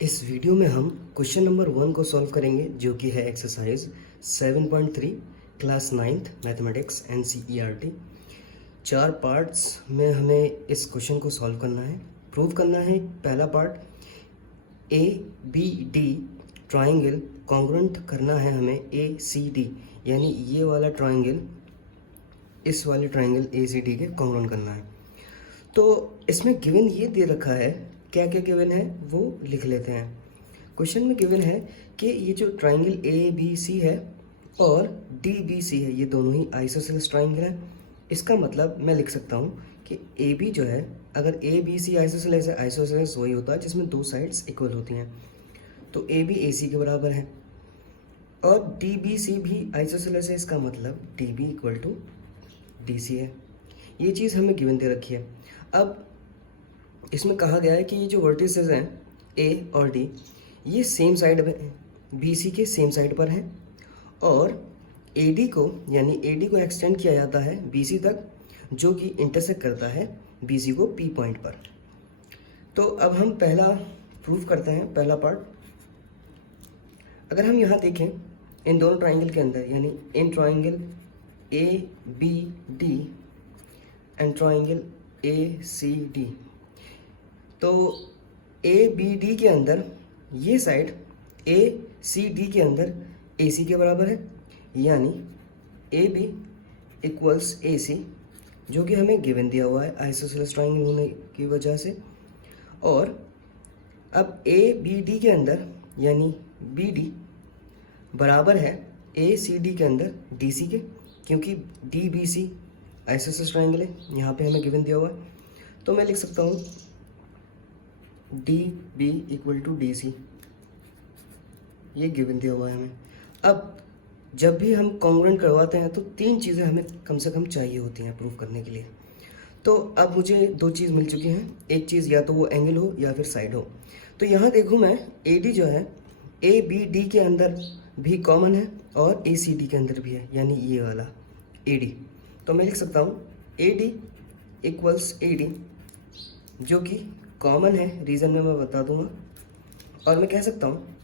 इस वीडियो में हम क्वेश्चन नंबर 1 को सॉल्व करेंगे जो कि है exercise 7.3 class 9th mathematics NCERT। 4 parts में हमें इस क्वेश्चन को सॉल्व करना है। प्रूव करना है पहला पार्ट ABD ट्राइंगल कॉन्ग्रुएंट करना है हमें ACD, यानी ये वाला ट्राइंगल इस वाले ट्राइंगल ACD के कॉन्ग्रुएंट करना है। तो इसमें गिवन ये दे रखा है, क्या क्या गिवन है वो लिख लेते हैं। क्वेश्चन में गिवन है कि ये जो ट्राइंगल ABC है और DBC है, ये दोनों ही आइसोसेलेस ट्राइंगल है। इसका मतलब मैं लिख सकता हूँ कि AB जो है, अगर ABC आइसोसेलेस है, आइसोसेलेस वही होता है जिसमें दो साइड्स इक्वल होती हैं, तो AB AC के बराबर है। और DBC भी आइसोसेलेस है, इसका मतलब DB इक्वल टू DC है। ये चीज़ हमें गिवन दे रखी है। अब इसमें कहा गया है कि ये जो वर्टिसेस हैं A और D, ये सेम साइड में BC के सेम साइड पर है और AD को एक्सटेंड किया जाता है BC तक, जो कि इंटरसेक्ट करता है BC को P पॉइंट पर। तो अब हम पहला प्रूफ करते हैं, पहला पार्ट। अगर हम यहाँ देखें इन दोनों ट्राइंगल के अंदर, यानी in triangle ABD and triangle ACD, तो ABD के अंदर ये साइड ACD के अंदर AC के बराबर है, यानी AB इक्वल्स AC, जो कि हमें गिवन दिया हुआ है आइसोसेलेस ट्राइंगल होने की वजह से। और अब ABD के अंदर यानी BD बराबर है ACD के अंदर DC के, क्योंकि DBC आइसोसेलेस ट्राइंगल है, यहाँ पे हमें गिवन दिया हुआ है। तो मैं लिख सकता हूँ DB इक्वल टू DC, ये गिवन दिया हुआ है हमें। अब जब भी हम कॉन्ग्रुएंट करवाते हैं तो 3 चीज़ें हमें कम से कम चाहिए होती हैं प्रूफ करने के लिए। तो अब मुझे 2 चीज़ मिल चुकी हैं, एक चीज़ या तो वो एंगल हो या फिर साइड हो। तो यहाँ देखूँ मैं AD जो है ABD के अंदर भी कॉमन है और ACD के अंदर भी है, यानी ये वाला AD। तो मैं लिख सकता हूँ AD इक्वल्स AD, जो कि कॉमन है, रीज़न में मैं बता दूंगा। और मैं कह सकता हूँ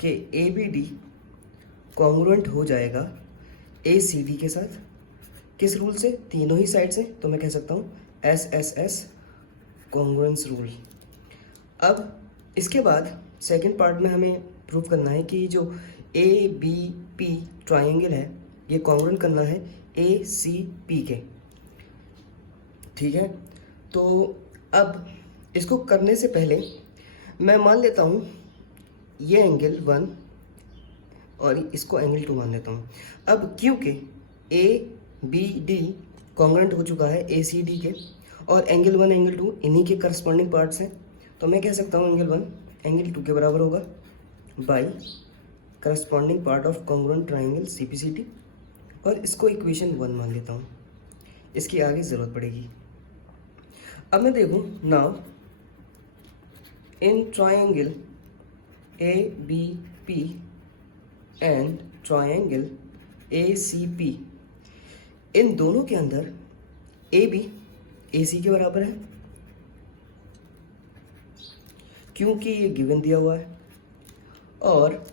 कि ABD कॉन्ग्रुएंट हो जाएगा ACD के साथ। किस रूल से? तीनों ही साइड से। तो मैं कह सकता हूँ SSS कॉन्ग्रुएंस रूल। अब इसके बाद सेकंड पार्ट में हमें प्रूव करना है कि जो ABP ट्राइंगल है ये कॉन्ग्रुएंट करना है ACP के। ठीक है, तो अब इसको करने से पहले मैं मान लेता हूँ ये एंगल 1 और इसको एंगल 2 मान लेता हूँ। अब क्योंकि ABD कॉन्ग्रुएंट हो चुका है ACD के और एंगल 1 एंगल 2 इन्हीं के करस्पॉन्डिंग पार्ट्स हैं, तो मैं कह सकता हूँ एंगल 1 एंगल 2 के बराबर होगा by corresponding part of congruent triangle CPCT। और इसको इक्वेशन 1 मान लेता हूँ, इसकी आगे ज़रूरत पड़ेगी। अब मैं देखूँ now in triangle ABP and triangle ACP, इन दोनों के अंदर AB AC के बराबर है, क्योंकि ये गिवन दिया हुआ है। और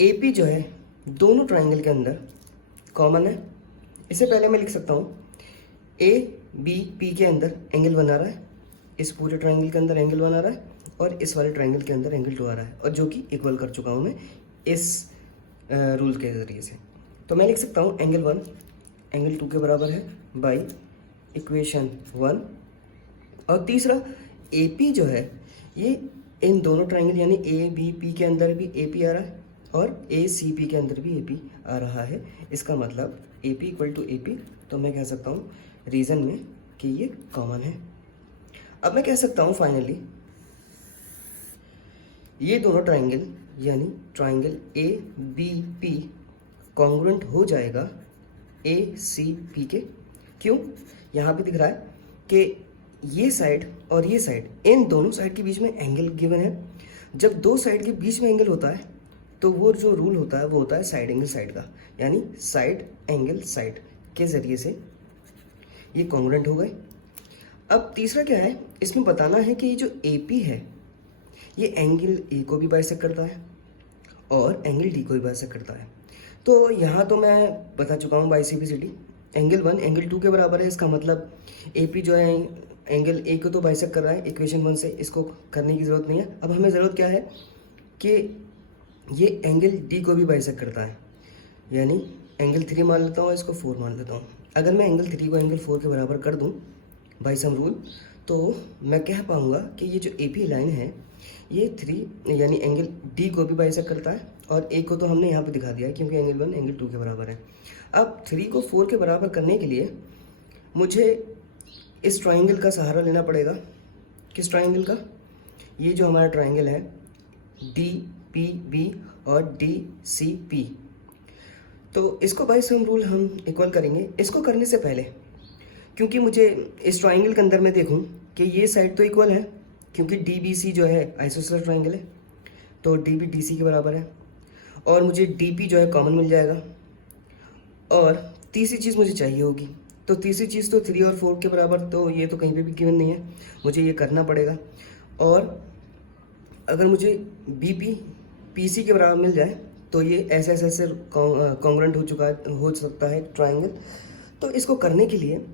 AP जो है दोनों ट्राइंगल के अंदर कॉमन है। इससे पहले मैं लिख सकता हूँ ABP के अंदर एंगल 1 आ रहा है, इस पूरे ट्राइंगल के अंदर एंगल 1 आ रहा है और इस वाले ट्राइंगल के अंदर एंगल 2 आ रहा है, और जो कि इक्वल कर चुका हूँ मैं इस रूल के ज़रिए से। तो मैं लिख सकता हूँ एंगल 1 एंगल 2 के बराबर है बाई इक्वेशन 1। और तीसरा AP जो है ये इन दोनों ट्राइंगल यानी ABP के अंदर भी AP आ रहा है और ACP के अंदर भी AP आ रहा है, इसका मतलब AP इक्वल टू AP। तो मैं कह सकता हूँ रीज़न में कि ये कॉमन है। अब मैं कह सकता हूँ फाइनली ये दोनों ट्राइंगल यानी ट्राइंगल ABP कॉन्ग्रुएंट हो जाएगा ACP के। क्यों? यहाँ पे दिख रहा है कि ये साइड और ये साइड, इन दोनों साइड के बीच में एंगल गिवन है। जब दो साइड के बीच में एंगल होता है तो वो जो रूल होता है वो होता है साइड एंगल साइड का, यानी साइड एंगल साइड के ज़रिए से ये कॉन्ग्रुएंट हो गए। अब तीसरा क्या है, इसमें बताना है कि ये जो AP है ये एंगल ए को भी बाइसेक्ट करता है और एंगल डी को भी बाइसेक्ट करता है। तो यहाँ तो मैं बता चुका हूँ बाई सिम्प्लिसिटी, एंगल 1 एंगल 2 के बराबर है। इसका मतलब ए पी जो है एंगल ए को तो बाइसेक्ट कर रहा है इक्वेशन 1 से, इसको करने की ज़रूरत नहीं है। अब हमें ज़रूरत क्या है कि ये एंगल डी को भी बाइसेक्ट करता है, यानी एंगल 3 मान लेता हूँ, इसको 4 मान लेता हूँ। अगर मैं एंगल 3 को एंगल 4 के बराबर कर दूँ बाई सम रूल, तो मैं कह पाऊँगा कि ये जो ए पी लाइन है ये 3 यानी एंगल डी को भी बाइसेक्ट करता है, और ए को तो हमने यहाँ पे दिखा दिया है क्योंकि एंगल 1 एंगल 2 के बराबर है। अब 3 को 4 के बराबर करने के लिए मुझे इस ट्राइंगल का सहारा लेना पड़ेगा। किस ट्राइंगल का? ये जो हमारा ट्राइंगल है डी पी बी और डी सी पी, तो इसको बाई सम रूल हम इक्वल करेंगे। इसको करने से पहले क्योंकि मुझे इस ट्राइंगल के अंदर मैं देखूं कि ये साइड तो इक्वल है क्योंकि डी बी सी जो है आइसोसेलेस ट्राइंगल है, तो डी बी डी सी के बराबर है, और मुझे डी पी जो है कॉमन मिल जाएगा। और तीसरी चीज़ मुझे चाहिए होगी, तो तीसरी चीज़ तो 3 और 4 के बराबर, तो ये तो कहीं पे भी गिवन नहीं है, मुझे ये करना पड़ेगा। और अगर मुझे बी पी पी सी के बराबर मिल जाए तो ये ऐसे ऐसे ऐसे कॉन्ग्रुएंट हो सकता है ट्राइंगल। तो इसको करने के लिए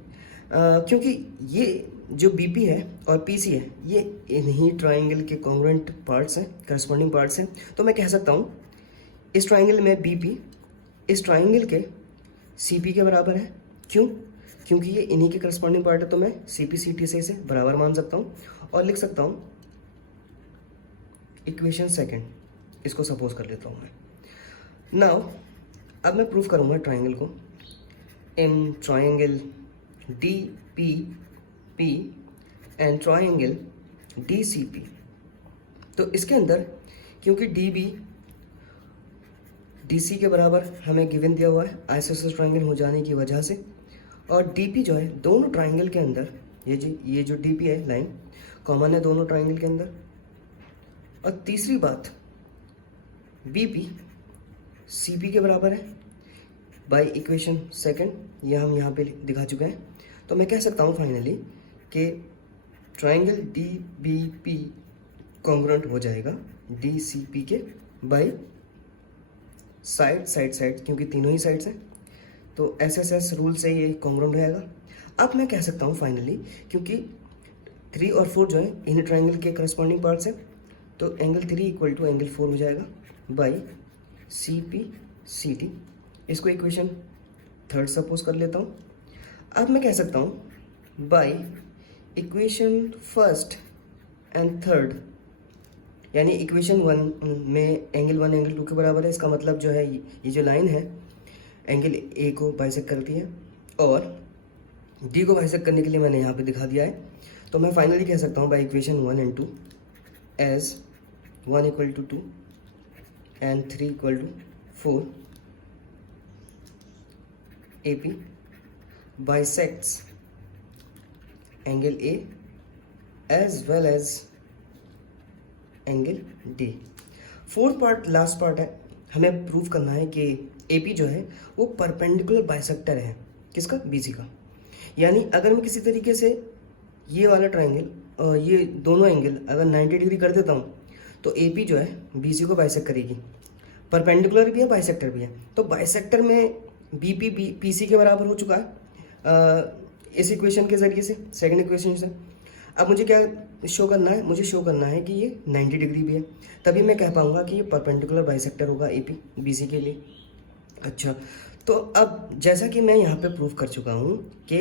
क्योंकि ये जो बी पी है और पी सी है ये इन्हीं ट्राइंगल के कॉन्ग्रुएंट पार्ट्स हैं, करस्पॉन्डिंग पार्ट्स हैं, तो मैं कह सकता हूँ इस ट्राइंगल में बी पी इस ट्राइंगल के सी पी के बराबर है। क्यों? क्योंकि ये इन्हीं के करस्पॉन्डिंग पार्ट है, तो मैं सी पी सी टी से इसे बराबर मान सकता हूँ और लिख सकता हूँ इक्वेशन सेकंड, इसको सपोज कर लेता हूँ मैं। नाउ अब मैं प्रूफ करूँगा ट्राइंगल को। In triangle D P P and triangle D C P, तो इसके अंदर क्योंकि डी बी डी सी के बराबर हमें गिवन दिया हुआ है आइसोसेलेस ट्राइंगल हो जाने की वजह से, और डी पी जो है दोनों ट्राइंगल के अंदर ये जो डी पी है लाइन कॉमन है दोनों ट्राइंगल के अंदर। और तीसरी बात बी पी सी पी के बराबर है बाय इक्वेशन सेकंड, ये हम यहाँ पे दिखा चुके हैं। तो मैं कह सकता हूँ फाइनली कि triangle D B P congruent हो जाएगा डी सी पी के बाय साइड, क्योंकि तीनों ही साइड्स हैं, तो एस एस एस रूल से ये कॉन्ग्रुएंट रहेगा। अब मैं कह सकता हूँ फाइनली क्योंकि 3 और 4 जो है इन ट्राइंगल के करस्पॉन्डिंग पार्ट्स हैं, तो एंगल 3 इक्वल टू एंगल 4 हो जाएगा by C P C T. इसको इक्वेशन थर्ड सपोज कर लेता हूँ। अब मैं कह सकता हूँ by equation first and third, यानी इक्वेशन 1 में एंगल 1 एंगल 2 के बराबर है। इसका मतलब जो है ये जो लाइन है एंगल ए को बाइसेक्ट करती है, और डी को बाइसेक्ट करने के लिए मैंने यहाँ पे दिखा दिया है। तो मैं फाइनली कह सकता हूँ by equation 1 and 2 as 1 equal to 2 and 3 equal to 4 A P bisects angle A as well as angle D। Fourth part last part है, हमें प्रूव करना है कि AP जो है वो परपेंडिकुलर बाइसेक्टर है किसका? BC का। यानी अगर मैं किसी तरीके से ये वाला ट्राइंगल ये दोनों एंगल अगर 90 डिग्री कर देता हूँ तो AP जो है BC को बाइसेक्ट करेगी, परपेंडिकुलर भी है बाइसेक्टर भी है। तो बाइसेक्टर में BP PC के बराबर हो चुका है इस इक्वेशन के ज़रिए से, सेकंड इक्वेशन से। अब मुझे क्या शो करना है? मुझे शो करना है कि ये 90 डिग्री भी है, तभी मैं कह पाऊँगा कि ये परपेंडिकुलर बाइसेक्टर होगा AP BC के लिए। अच्छा, तो अब जैसा कि मैं यहाँ पे प्रूव कर चुका हूँ कि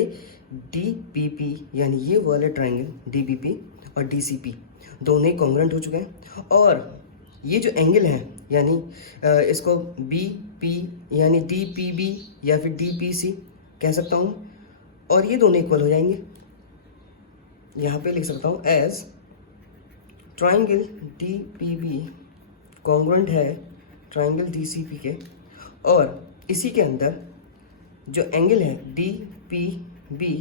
DPP यानी ये वाले ट्राइंगल DPP और DCP दोनों ही कॉन्ग्रुएंट हो चुके हैं, और ये जो एंगल हैं यानी इसको BP यानी DPB या फिर DPC कह सकता हूँ, और ये दोनों इक्वल हो जाएंगे। यहाँ पे लिख सकता हूँ एज ट्राइंगल DPB कॉन्ग्रुएंट है ट्राइंगल DCP के, और इसी के अंदर जो एंगल है DPB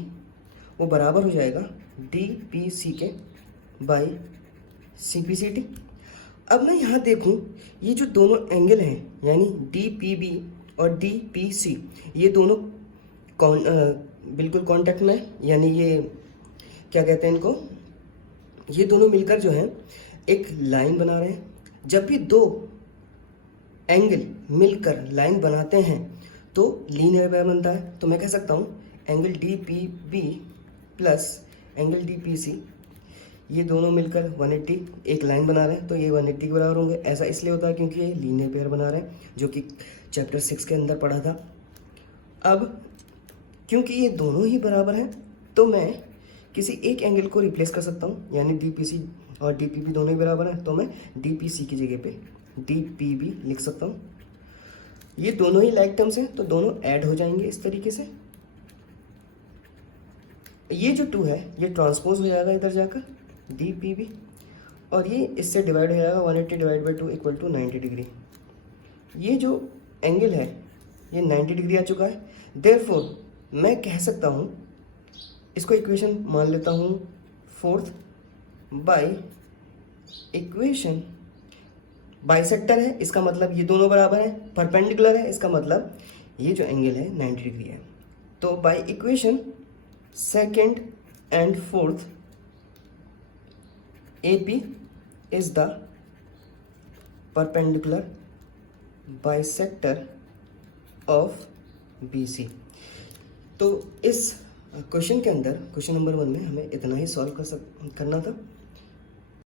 वो बराबर हो जाएगा DPC के बाई CPCT। अब मैं यहाँ देखूँ ये जो दोनों एंगल हैं यानी DPB और DPC ये दोनों बिल्कुल कांटेक्ट में, यानी ये क्या कहते हैं इनको, ये दोनों मिलकर जो हैं एक लाइन बना रहे हैं, जब भी दो एंगल मिलकर लाइन बनाते हैं तो लीनियर पैर बनता है। तो मैं कह सकता हूँ angle D P B plus angle D P C, ये दोनों मिलकर 180 एक लाइन बना रहे हैं, तो ये 180 के बराबर होंगे। ऐसा इसलिए होता है क्योंकि ये लीनियर पेयर बना रहे हैं, जो कि चैप्टर 6 के अंदर पढ़ा था। अब क्योंकि ये दोनों ही बराबर हैं तो मैं किसी एक एंगल को रिप्लेस कर सकता हूँ, यानी डी पी सी और डी पी बी दोनों ही बराबर हैं, तो मैं डी पी सी की जगह पे डी पी बी लिख सकता हूँ। ये दोनों ही लाइक टर्म्स हैं तो दोनों ऐड हो जाएंगे इस तरीके से। ये जो 2 है ये ट्रांसपोज हो जाएगा इधर जाकर डी पी बी, और ये इससे डिवाइड हो जाएगा 180 divide by 2 equal to 90 degree. ये जो एंगल है ये 90 डिग्री आ चुका है। देयरफॉर मैं कह सकता हूँ, इसको इक्वेशन मान लेता हूँ 4th बाई इक्वेशन, बाइसेक्टर है इसका मतलब ये दोनों बराबर हैं, परपेंडिकुलर है इसका मतलब ये जो एंगल है 90 डिग्री है। तो by equation 2nd and 4th AP is the perpendicular bisector of BC। तो इस क्वेश्चन के अंदर क्वेश्चन नंबर 1 में हमें इतना ही सॉल्व करना था।